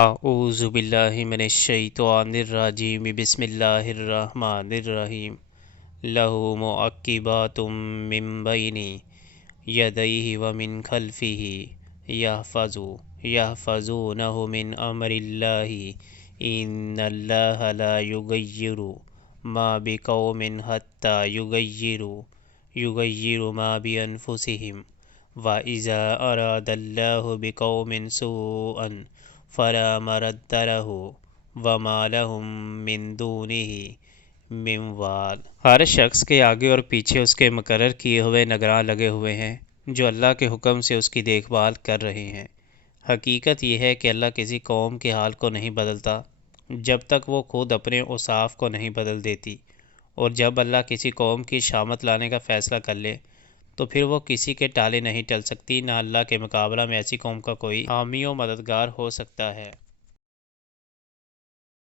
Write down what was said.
اعوذ باللہ من الشیطان الرجیم بسم اللہ الرحمن الرحیم لہ معقبات من بین یدیہ ومن خلفہ یحفظونہ من امر اللہ ان اللہ لا یغیر ما بقوم حتی یغیروا ما بانفسہم وَإِذَا أَرَادَ اللَّهُ بِقَوْمٍ سُوءًا فَلَا مَرَدَّ لَهُ وَمَا لَهُم مِّن دُونِهِ مِّن وَالٍ۔ ہر شخص کے آگے اور پیچھے اس کے مقرر کیے ہوئے نگراں لگے ہوئے ہیں جو اللہ کے حکم سے اس کی دیکھ بھال کر رہے ہیں۔ حقیقت یہ ہے کہ اللہ کسی قوم کے حال کو نہیں بدلتا جب تک وہ خود اپنے اوصاف کو نہیں بدل دیتی، اور جب اللہ کسی قوم کی شامت لانے کا فیصلہ کر لے تو پھر وہ کسی کے ٹالے نہیں ٹل سکتی، نہ اللہ کے مقابلہ میں ایسی قوم کا کوئی حامی و مددگار ہو سکتا ہے۔